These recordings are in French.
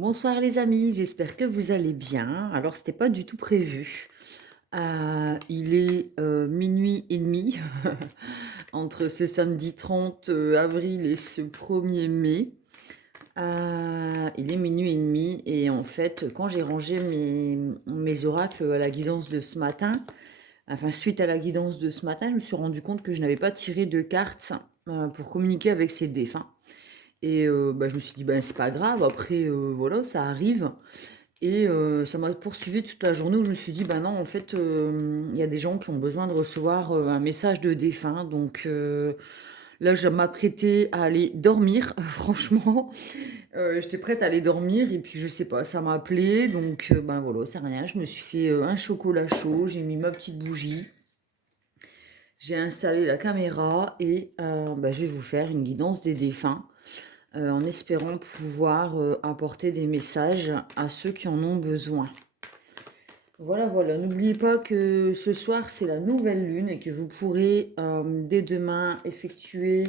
Bonsoir les amis, j'espère que vous allez bien. Alors c'était pas du tout prévu. Il est minuit et demi entre ce samedi 30 avril et ce 1er mai. Il est minuit et demi et en fait quand j'ai rangé mes oracles à la guidance de ce matin, enfin suite à la guidance de ce matin, je me suis rendu compte que je n'avais pas tiré de cartes pour communiquer avec ces défunts. Et je me suis dit, ben, c'est pas grave, après, voilà, ça arrive. Et ça m'a poursuivi toute la journée où je me suis dit, ben non, en fait, il y a des gens qui ont besoin de recevoir un message de défunt. Donc là, je m'apprêtais à aller dormir, franchement. J'étais prête à aller dormir et puis je sais pas, ça m'a appelé. Donc ben voilà, c'est rien. Je me suis fait un chocolat chaud, j'ai mis ma petite bougie, j'ai installé la caméra et je vais vous faire une guidance des défunts en espérant pouvoir apporter des messages à ceux qui en ont besoin. Voilà, voilà. N'oubliez pas que ce soir, c'est la nouvelle lune et que vous pourrez dès demain effectuer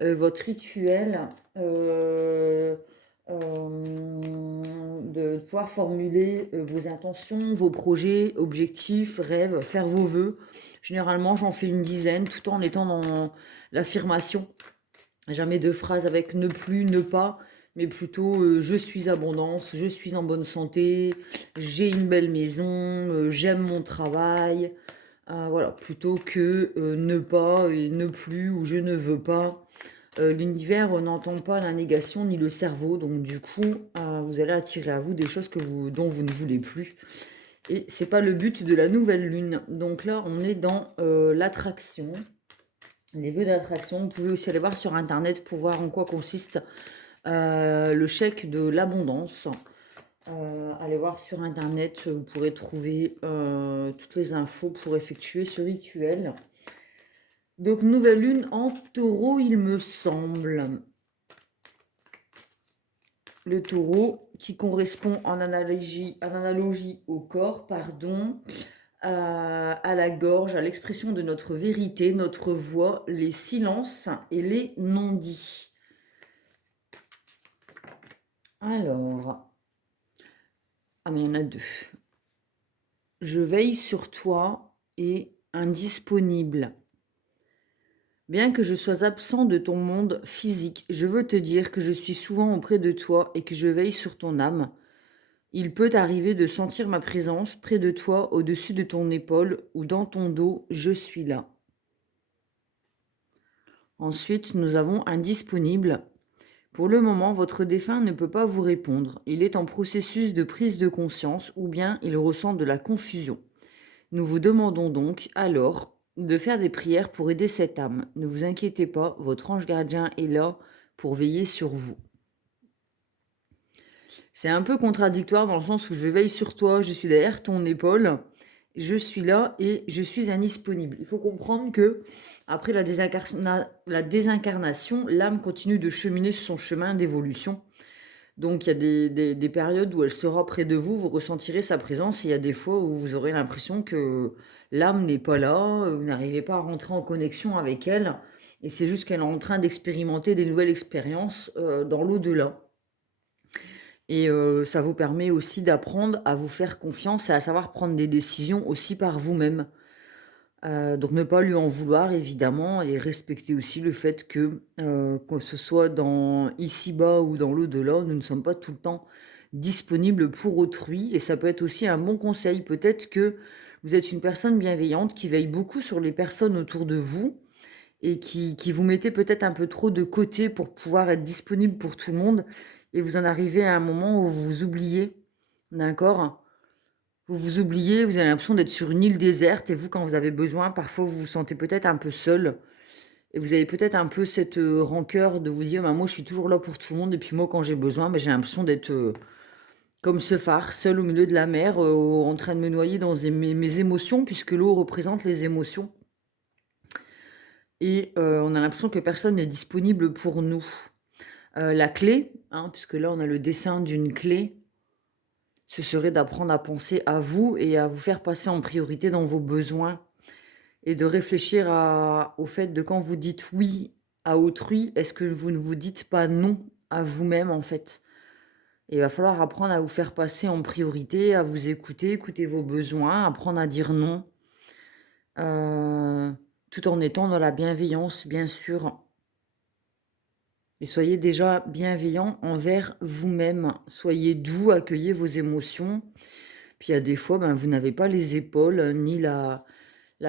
votre rituel de pouvoir formuler vos intentions, vos projets, objectifs, rêves, faire vos vœux. Généralement, j'en fais une dizaine tout en étant dans l'affirmation. Jamais de phrases avec ne plus, ne pas, mais plutôt je suis abondance, je suis en bonne santé, j'ai une belle maison, j'aime mon travail. Voilà, plutôt que ne pas et ne plus ou je ne veux pas. L'univers n'entend pas la négation ni le cerveau, donc du coup, vous allez attirer à vous des choses dont vous ne voulez plus. Et c'est pas le but de la nouvelle lune. Donc là, on est dans l'attraction, les vœux d'attraction. Vous pouvez aussi aller voir sur internet pour voir en quoi consiste le chèque de l'abondance. Allez voir sur internet, vous pourrez trouver toutes les infos pour effectuer ce rituel. Donc nouvelle lune en taureau, il me semble. Le taureau qui correspond en analogie au corps, pardon, à la gorge, à l'expression de notre vérité, notre voix, les silences et les non-dits. Alors, mais il y en a deux. Je veille sur toi et indisponible. Bien que je sois absent de ton monde physique, je veux te dire que je suis souvent auprès de toi et que je veille sur ton âme. Il peut arriver de sentir ma présence près de toi, au-dessus de ton épaule ou dans ton dos, je suis là. Ensuite, nous avons indisponible. Pour le moment, votre défunt ne peut pas vous répondre. Il est en processus de prise de conscience ou bien il ressent de la confusion. Nous vous demandons donc alors de faire des prières pour aider cette âme. Ne vous inquiétez pas, votre ange gardien est là pour veiller sur vous. C'est un peu contradictoire dans le sens où je veille sur toi, je suis derrière ton épaule, je suis là et je suis indisponible. Il faut comprendre que après la désincarnation, l'âme continue de cheminer sur son chemin d'évolution. Donc il y a des périodes où elle sera près de vous, vous ressentirez sa présence, et il y a des fois où vous aurez l'impression que l'âme n'est pas là, vous n'arrivez pas à rentrer en connexion avec elle, et c'est juste qu'elle est en train d'expérimenter des nouvelles expériences dans l'au-delà. Et ça vous permet aussi d'apprendre à vous faire confiance et à savoir prendre des décisions aussi par vous-même. Donc ne pas lui en vouloir évidemment et respecter aussi le fait que ce soit dans ici-bas ou dans l'au-delà, nous ne sommes pas tout le temps disponibles pour autrui et ça peut être aussi un bon conseil. Peut-être que vous êtes une personne bienveillante qui veille beaucoup sur les personnes autour de vous et qui vous mettez peut-être un peu trop de côté pour pouvoir être disponible pour tout le monde et vous en arrivez à un moment où vous vous oubliez, d'accord? Vous vous oubliez, vous avez l'impression d'être sur une île déserte et vous, quand vous avez besoin, parfois vous vous sentez peut-être un peu seul et vous avez peut-être un peu cette rancœur de vous dire: «Bah, moi je suis toujours là pour tout le monde et puis moi quand j'ai besoin, bah, j'ai l'impression d'être, comme ce phare, seul au milieu de la mer, en train de me noyer dans mes émotions», puisque l'eau représente les émotions et on a l'impression que personne n'est disponible pour nous. La clé, hein, puisque là on a le dessin d'une clé, ce serait d'apprendre à penser à vous et à vous faire passer en priorité dans vos besoins et de réfléchir au fait de quand vous dites oui à autrui, est-ce que vous ne vous dites pas non à vous-même en fait? Et il va falloir apprendre à vous faire passer en priorité, à vous écouter, écouter vos besoins, apprendre à dire non, tout en étant dans la bienveillance, bien sûr. Et soyez déjà bienveillant envers vous-même. Soyez doux, accueillez vos émotions. Puis il y a des fois, vous n'avez pas les épaules, ni la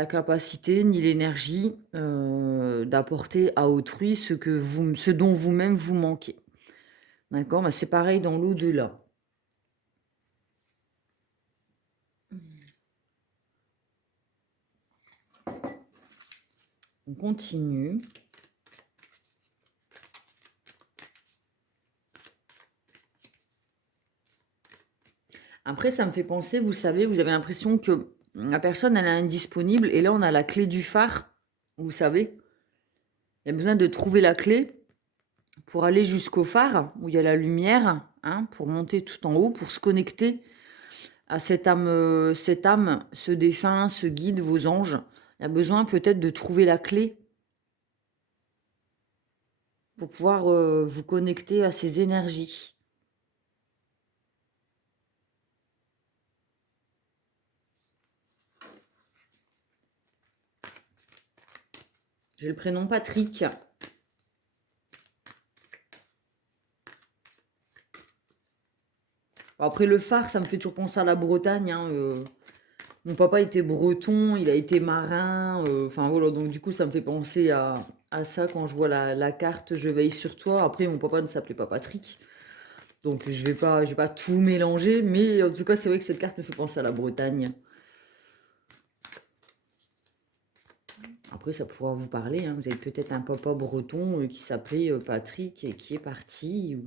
capacité, ni l'énergie d'apporter à autrui ce dont vous-même vous manquez. D'accord? C'est pareil dans l'au-delà. On continue. Après, ça me fait penser, vous savez, vous avez l'impression que la personne, elle est indisponible. Et là, on a la clé du phare, vous savez. Il y a besoin de trouver la clé pour aller jusqu'au phare, où il y a la lumière, hein, pour monter tout en haut, pour se connecter à cette âme, ce défunt, ce guide, vos anges. Il y a besoin peut-être de trouver la clé pour pouvoir vous connecter à ces énergies. J'ai le prénom Patrick. Après, le phare, ça me fait toujours penser à la Bretagne. Hein, mon papa était breton, il a été marin. Enfin, voilà, donc du coup, ça me fait penser à ça quand je vois la carte Je veille sur toi. Après, mon papa ne s'appelait pas Patrick. Donc, je vais pas tout mélanger. Mais en tout cas, c'est vrai que cette carte me fait penser à la Bretagne. Après, ça pourra vous parler. Hein. Vous avez peut-être un papa breton qui s'appelait Patrick et qui est parti.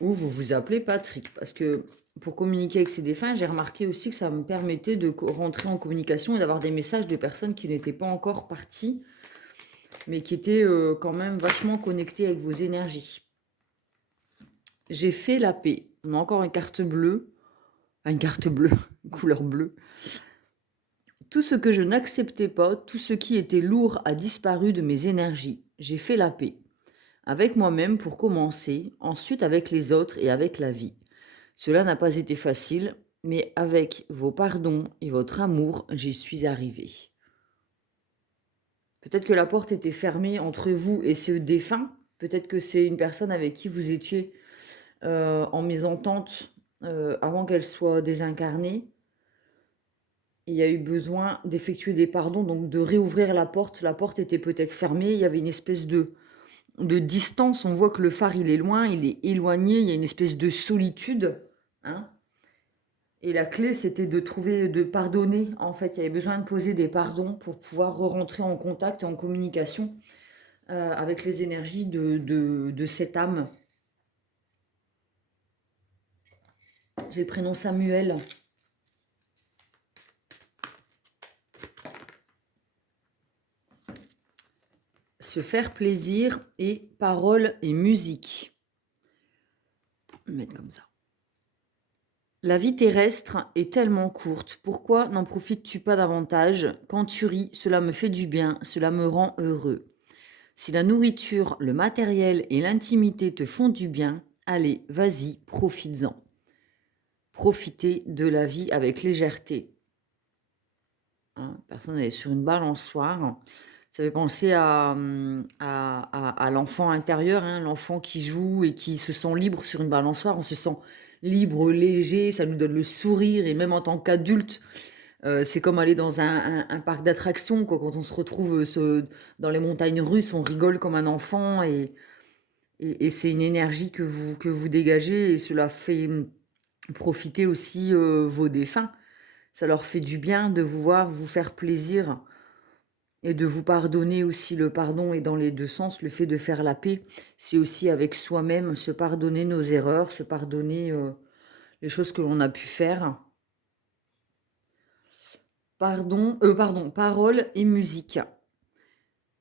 Ou vous vous appelez Patrick. Parce que pour communiquer avec ces défunts, j'ai remarqué aussi que ça me permettait de rentrer en communication et d'avoir des messages de personnes qui n'étaient pas encore parties, mais qui étaient quand même vachement connectées avec vos énergies. J'ai fait la paix. On a encore une carte bleue. Une carte bleue, couleur bleue. Tout ce que je n'acceptais pas, tout ce qui était lourd a disparu de mes énergies. J'ai fait la paix. Avec moi-même pour commencer, ensuite avec les autres et avec la vie. Cela n'a pas été facile, mais avec vos pardons et votre amour, j'y suis arrivée. Peut-être que la porte était fermée entre vous et ce défunt. Peut-être que c'est une personne avec qui vous étiez en mésentente avant qu'elle soit désincarnée. Il y a eu besoin d'effectuer des pardons, donc de réouvrir la porte. La porte était peut-être fermée, il y avait une espèce de distance. On voit que le phare, il est loin, il est éloigné, il y a une espèce de solitude. Hein. Et la clé, c'était de pardonner. En fait, il y avait besoin de poser des pardons pour pouvoir rentrer en contact et en communication avec les énergies de cette âme. J'ai le prénom Samuel. Se faire plaisir et parole et musique. Je vais mettre comme ça. La vie terrestre est tellement courte. Pourquoi n'en profites-tu pas davantage? Quand tu ris, cela me fait du bien, cela me rend heureux. Si la nourriture, le matériel et l'intimité te font du bien, allez, vas-y, profites-en. Profitez de la vie avec légèreté. Hein, personne n'est sur une balançoire. Ça fait penser à l'enfant intérieur, hein, l'enfant qui joue et qui se sent libre sur une balançoire. On se sent libre, léger, ça nous donne le sourire. Et même en tant qu'adulte, c'est comme aller dans un parc d'attractions. Quand on se retrouve dans les montagnes russes, on rigole comme un enfant. Et c'est une énergie que vous dégagez. Et cela fait profiter aussi vos défunts. Ça leur fait du bien de vous voir vous faire plaisir. Et de vous pardonner aussi. Le pardon est dans les deux sens. Le fait de faire la paix, c'est aussi avec soi-même, se pardonner nos erreurs, se pardonner les choses que l'on a pu faire. Pardon, parole et musique.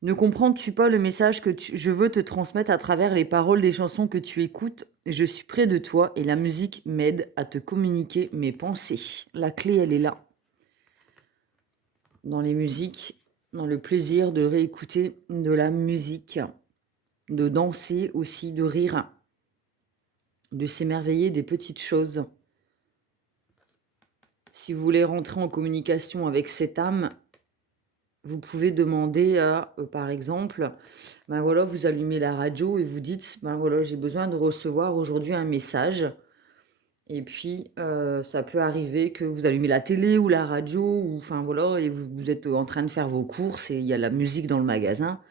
Ne comprends-tu pas le message que je veux te transmettre à travers les paroles des chansons que tu écoutes? Je suis près de toi et la musique m'aide à te communiquer mes pensées. La clé, elle est là. Dans les musiques, dans le plaisir de réécouter de la musique, de danser aussi, de rire. de s'émerveiller des petites choses. Si vous voulez rentrer en communication avec cette âme, vous pouvez demander à, par exemple, ben voilà, vous allumez la radio et vous dites, ben voilà, j'ai besoin de recevoir aujourd'hui un message. Et puis, ça peut arriver que vous allumez la télé ou la radio, ou enfin voilà, et vous êtes en train de faire vos courses et il y a la musique dans le magasin.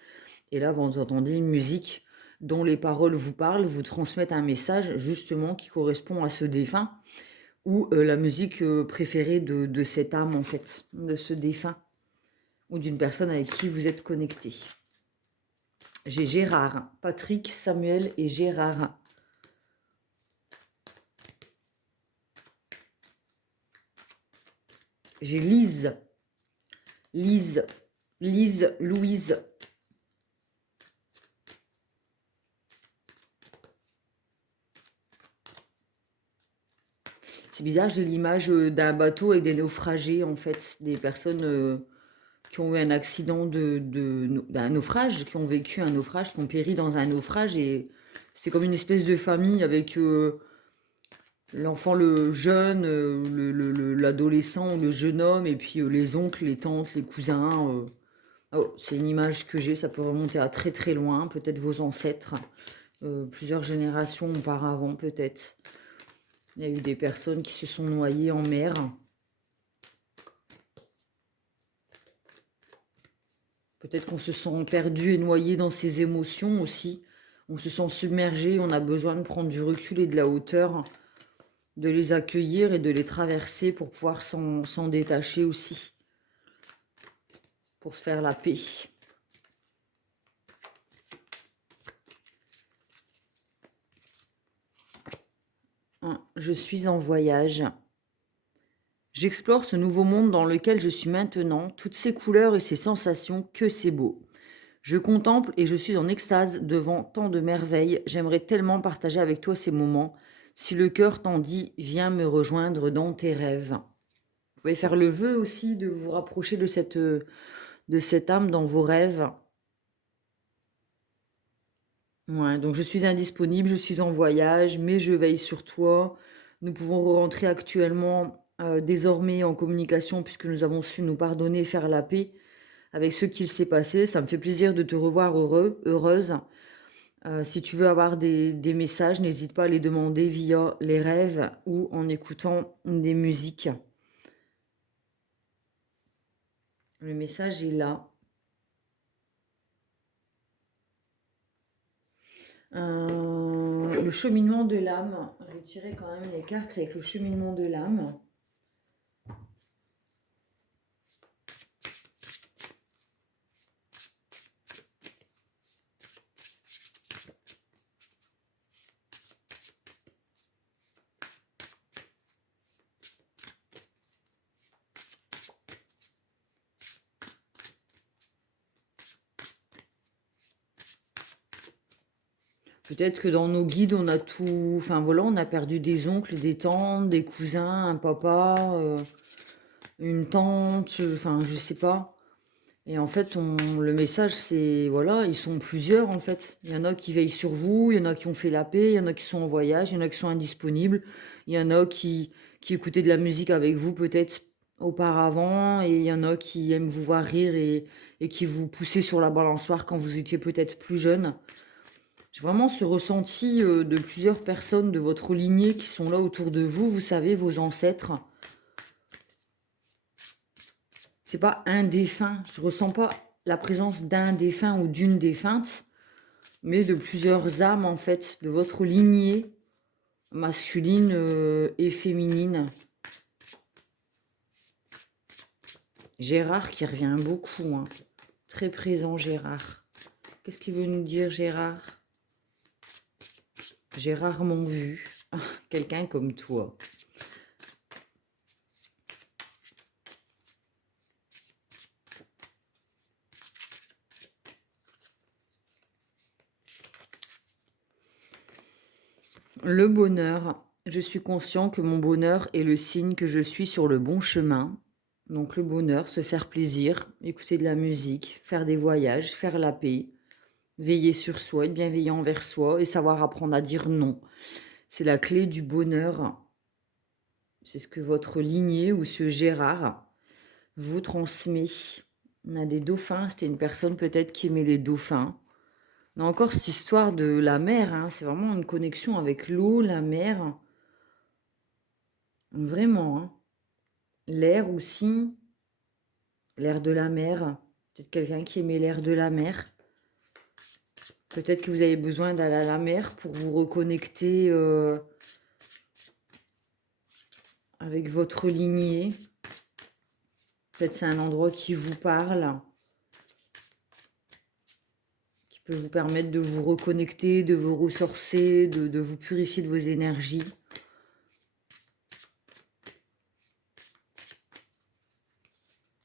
Et là, vous entendez une musique dont les paroles vous parlent, vous transmettent un message justement qui correspond à ce défunt, ou la musique préférée de cette âme en fait, de ce défunt, ou d'une personne avec qui vous êtes connecté. J'ai Gérard, Patrick, Samuel et Gérard. J'ai Lise, Louise. C'est bizarre, j'ai l'image d'un bateau avec des naufragés, en fait, des personnes qui ont eu un accident d'un naufrage, qui ont vécu un naufrage, qui ont péri dans un naufrage, et c'est comme une espèce de famille avec l'enfant, le jeune, l'adolescent, le jeune homme, et puis les oncles, les tantes, les cousins. Oh, c'est une image que j'ai, ça peut remonter à très très loin, peut-être vos ancêtres, plusieurs générations auparavant peut-être. Il y a eu des personnes qui se sont noyées en mer. Peut-être qu'on se sent perdu et noyé dans ses émotions aussi. On se sent submergé, on a besoin de prendre du recul et de la hauteur, de les accueillir et de les traverser pour pouvoir s'en détacher aussi, pour se faire la paix. Je suis en voyage. J'explore ce nouveau monde dans lequel je suis maintenant, toutes ces couleurs et ces sensations, que c'est beau. Je contemple et je suis en extase devant tant de merveilles. J'aimerais tellement partager avec toi ces moments. Si le cœur t'en dit, viens me rejoindre dans tes rêves. Vous pouvez faire le vœu aussi de vous rapprocher de cette âme dans vos rêves. Ouais, donc je suis indisponible, je suis en voyage, mais je veille sur toi. Nous pouvons rentrer actuellement désormais en communication puisque nous avons su nous pardonner et faire la paix avec ce qu'il s'est passé. Ça me fait plaisir de te revoir heureuse. Si tu veux avoir des messages, n'hésite pas à les demander via les rêves ou en écoutant des musiques. Le message est là. Le cheminement de l'âme. Je vais tirer quand même les cartes avec le cheminement de l'âme. Peut-être que dans nos guides, on a tout... Enfin voilà, on a perdu des oncles, des tantes, des cousins, un papa, une tante, enfin je sais pas. Et en fait, le message, c'est, voilà, ils sont plusieurs en fait. Il y en a qui veillent sur vous, il y en a qui ont fait la paix, il y en a qui sont en voyage, il y en a qui sont indisponibles, il y en a qui écoutaient de la musique avec vous peut-être auparavant, et il y en a qui aiment vous voir rire et qui vous poussaient sur la balançoire quand vous étiez peut-être plus jeune. J'ai vraiment ce ressenti de plusieurs personnes de votre lignée qui sont là autour de vous, vous savez, vos ancêtres. C'est pas un défunt, je ressens pas la présence d'un défunt ou d'une défunte, mais de plusieurs âmes en fait, de votre lignée masculine et féminine. Gérard qui revient beaucoup, hein. Très présent Gérard. Qu'est-ce qu'il veut nous dire Gérard? J'ai rarement vu quelqu'un comme toi. Le bonheur. Je suis conscient que mon bonheur est le signe que je suis sur le bon chemin. Donc le bonheur, se faire plaisir, écouter de la musique, faire des voyages, faire la paix, veiller sur soi, être bienveillant envers soi et savoir apprendre à dire non. C'est la clé du bonheur. C'est ce que votre lignée ou ce Gérard vous transmet. On a des dauphins, c'était une personne peut-être qui aimait les dauphins. On a encore cette histoire de la mer, hein. C'est vraiment une connexion avec l'eau, la mer. Vraiment, hein. L'air aussi, l'air de la mer. Peut-être quelqu'un qui aimait l'air de la mer. Peut-être que vous avez besoin d'aller à la mer pour vous reconnecter avec votre lignée. Peut-être c'est un endroit qui vous parle, qui peut vous permettre de vous reconnecter, de vous ressourcer, de vous purifier de vos énergies.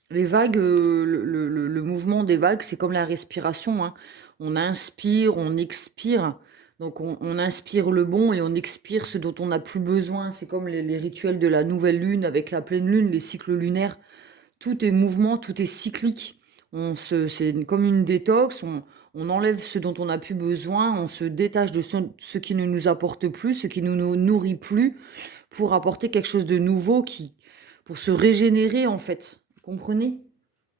Les vagues, le mouvement des vagues, c'est comme la respiration, hein. On inspire, on expire. Donc on inspire le bon et on expire ce dont on n'a plus besoin. C'est comme les rituels de la nouvelle lune avec la pleine lune, les cycles lunaires. Tout est mouvement, tout est cyclique. C'est comme une détox. On enlève ce dont on n'a plus besoin. On se détache de ce qui ne nous apporte plus, ce qui ne nous nourrit plus, pour apporter quelque chose de nouveau pour se régénérer en fait. Vous comprenez?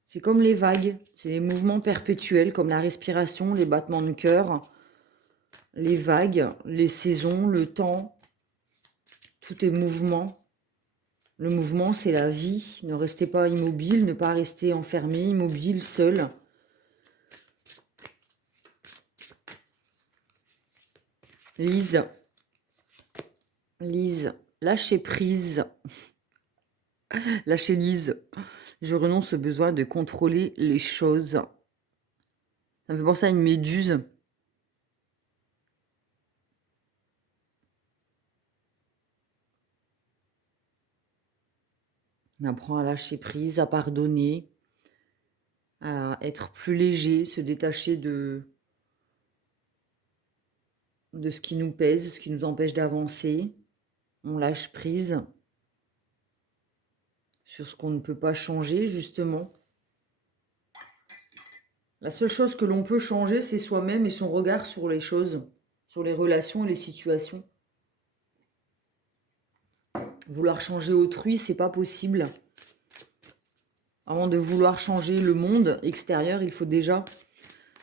C'est comme les vagues, c'est les mouvements perpétuels, comme la respiration, les battements de cœur, les vagues, les saisons, le temps. Tout est mouvement. Le mouvement, c'est la vie. Ne restez pas immobile, ne pas rester enfermé, immobile, seul. Lise, lâchez prise. Lâchez Lise. Je renonce au besoin de contrôler les choses. Ça me fait penser à une méduse. On apprend à lâcher prise, à pardonner, à être plus léger, se détacher de ce qui nous pèse, ce qui nous empêche d'avancer. On lâche prise sur ce qu'on ne peut pas changer, justement. La seule chose que l'on peut changer, c'est soi-même et son regard sur les choses, sur les relations et les situations. Vouloir changer autrui, c'est pas possible. Avant de vouloir changer le monde extérieur, il faut déjà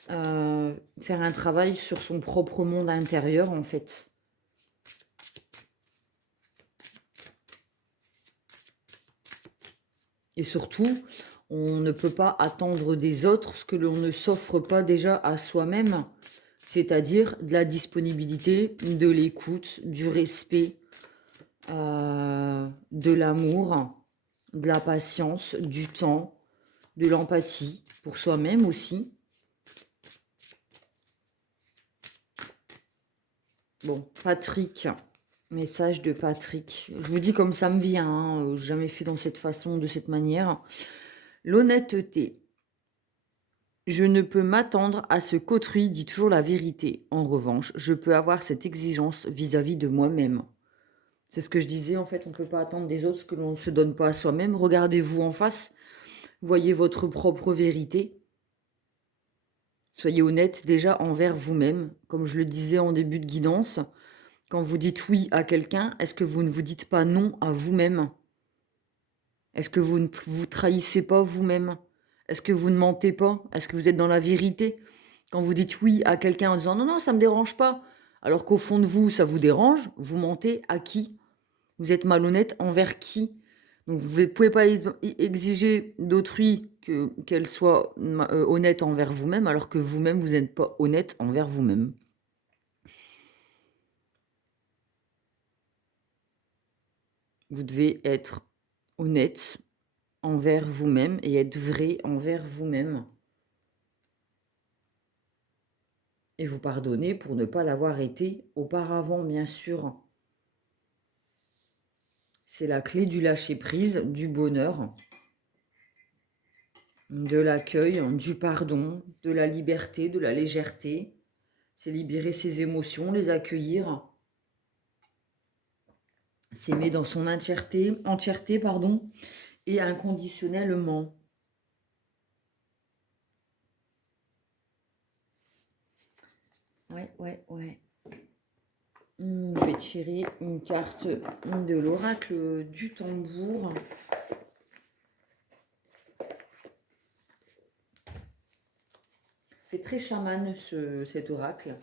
faire un travail sur son propre monde intérieur, en fait. Et surtout, on ne peut pas attendre des autres ce que l'on ne s'offre pas déjà à soi-même, c'est-à-dire de la disponibilité, de l'écoute, du respect, de l'amour, de la patience, du temps, de l'empathie pour soi-même aussi. Bon, Patrick, message de Patrick. Je vous dis comme ça me vient, hein, jamais fait dans cette façon, de cette manière. L'honnêteté. Je ne peux m'attendre à ce qu'autrui dit toujours la vérité. En revanche, je peux avoir cette exigence vis-à-vis de moi-même. C'est ce que je disais, en fait, on ne peut pas attendre des autres ce que l'on ne se donne pas à soi-même. Regardez-vous en face, voyez votre propre vérité. Soyez honnête déjà envers vous-même. Comme je le disais en début de guidance, quand vous dites oui à quelqu'un, est-ce que vous ne vous dites pas non à vous-même? Est-ce que vous ne vous trahissez pas vous-même? Est-ce que vous ne mentez pas? Est-ce que vous êtes dans la vérité? Quand vous dites oui à quelqu'un en disant non, non, ça ne me dérange pas, alors qu'au fond de vous, ça vous dérange, vous mentez à qui? Vous êtes malhonnête envers qui? Donc vous ne pouvez pas exiger d'autrui qu'elle soit honnête envers vous-même, alors que vous-même, vous n'êtes pas honnête envers vous-même. Vous devez être honnête envers vous-même et être vrai envers vous-même. Et vous pardonner pour ne pas l'avoir été auparavant, bien sûr. C'est la clé du lâcher-prise, du bonheur, de l'accueil, du pardon, de la liberté, de la légèreté. C'est libérer ses émotions, les accueillir. S'aimer dans son entièreté, et inconditionnellement. Ouais. Je vais tirer une carte de l'oracle du tambour. C'est très chaman cet oracle.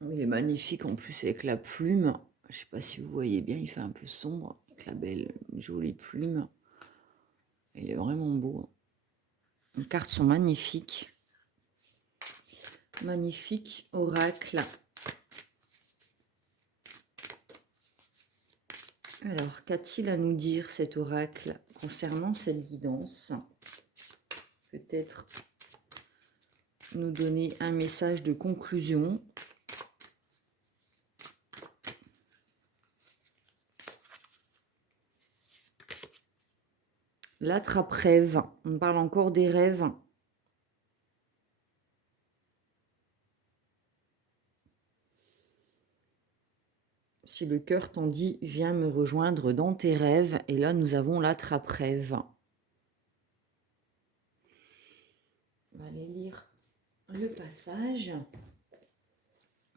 Il est magnifique en plus avec la plume. Je ne sais pas si vous voyez bien, il fait un peu sombre avec la belle jolie plume. Il est vraiment beau. Les cartes sont magnifiques. Magnifique oracle. Alors, qu'a-t-il à nous dire cet oracle concernant cette guidance? Peut-être nous donner un message de conclusion. L'attrape-rêve. On parle encore des rêves. Si le cœur t'en dit, viens me rejoindre dans tes rêves. Et là, nous avons l'attrape-rêve. On va aller lire le passage.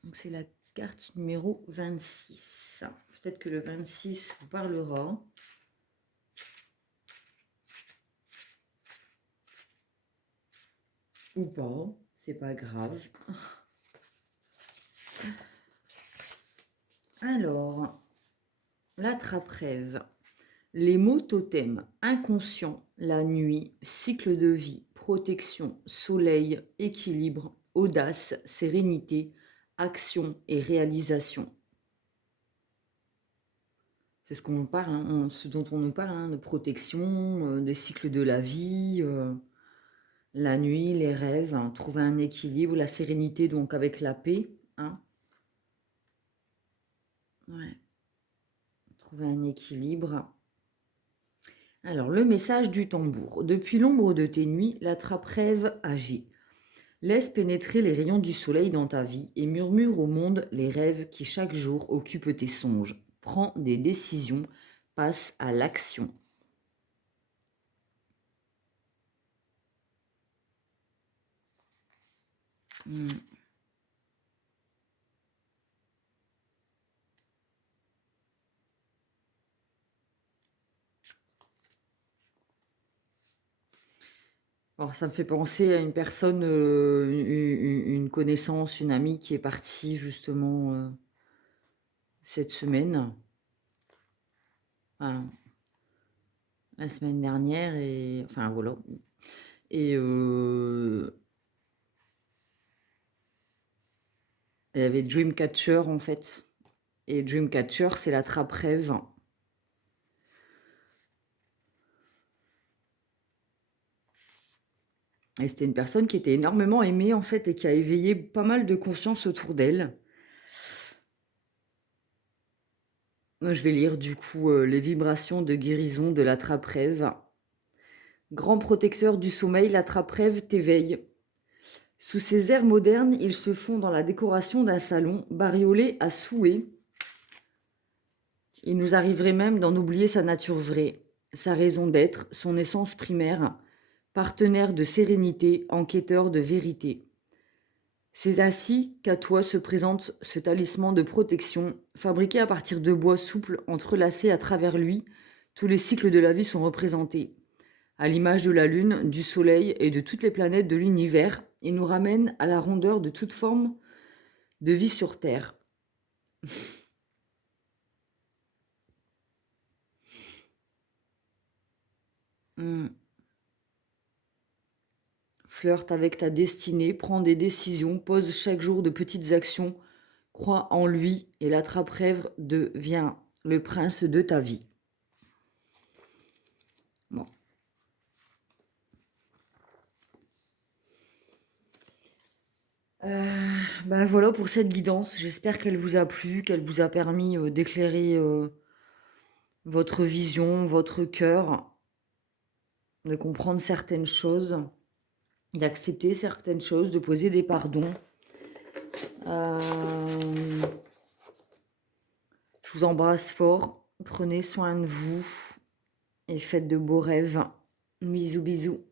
Donc, c'est la carte numéro 26. Peut-être que le 26 vous parlera. Ou pas, c'est pas grave. Alors, l'attrape-rêve. Les mots totems, inconscient, la nuit, cycle de vie, protection, soleil, équilibre, audace, sérénité, action et réalisation. C'est ce qu'on parle, hein, ce dont on nous parle, hein, de protection, des cycles de la vie, la nuit, les rêves, hein, trouver un équilibre, la sérénité donc avec la paix. Hein. Ouais. Trouver un équilibre. Alors, le message du tambour. Depuis l'ombre de tes nuits, l'attrape-rêve agit. Laisse pénétrer les rayons du soleil dans ta vie et murmure au monde les rêves qui chaque jour occupent tes songes. Prends des décisions, passe à l'action. Bon, ça me fait penser à une personne, une connaissance, une amie qui est partie justement cette semaine. Enfin, la semaine dernière et enfin voilà. Et il y avait Dreamcatcher en fait. Et Dreamcatcher, c'est l'attrape-rêve. Et c'était une personne qui était énormément aimée en fait et qui a éveillé pas mal de conscience autour d'elle. Je vais lire du coup les vibrations de guérison de l'attrape-rêve. Grand protecteur du sommeil, l'attrape-rêve t'éveille. Sous ces airs modernes, ils se font dans la décoration d'un salon, bariolé à souhait. Il nous arriverait même d'en oublier sa nature vraie, sa raison d'être, son essence primaire, partenaire de sérénité, enquêteur de vérité. C'est ainsi qu'à toi se présente ce talisman de protection, fabriqué à partir de bois souple, entrelacé à travers lui, tous les cycles de la vie sont représentés. À l'image de la Lune, du Soleil et de toutes les planètes de l'univers, il nous ramène à la rondeur de toute forme de vie sur Terre. Flirte avec ta destinée, prends des décisions, pose chaque jour de petites actions, crois en lui et l'attrape-rêve devient le prince de ta vie. Bon. Ben voilà pour cette guidance. J'espère qu'elle vous a plu, qu'elle vous a permis d'éclairer votre vision, votre cœur, de comprendre certaines choses, d'accepter certaines choses, de poser des pardons. Je vous embrasse fort. Prenez soin de vous et faites de beaux rêves. Bisous, bisous.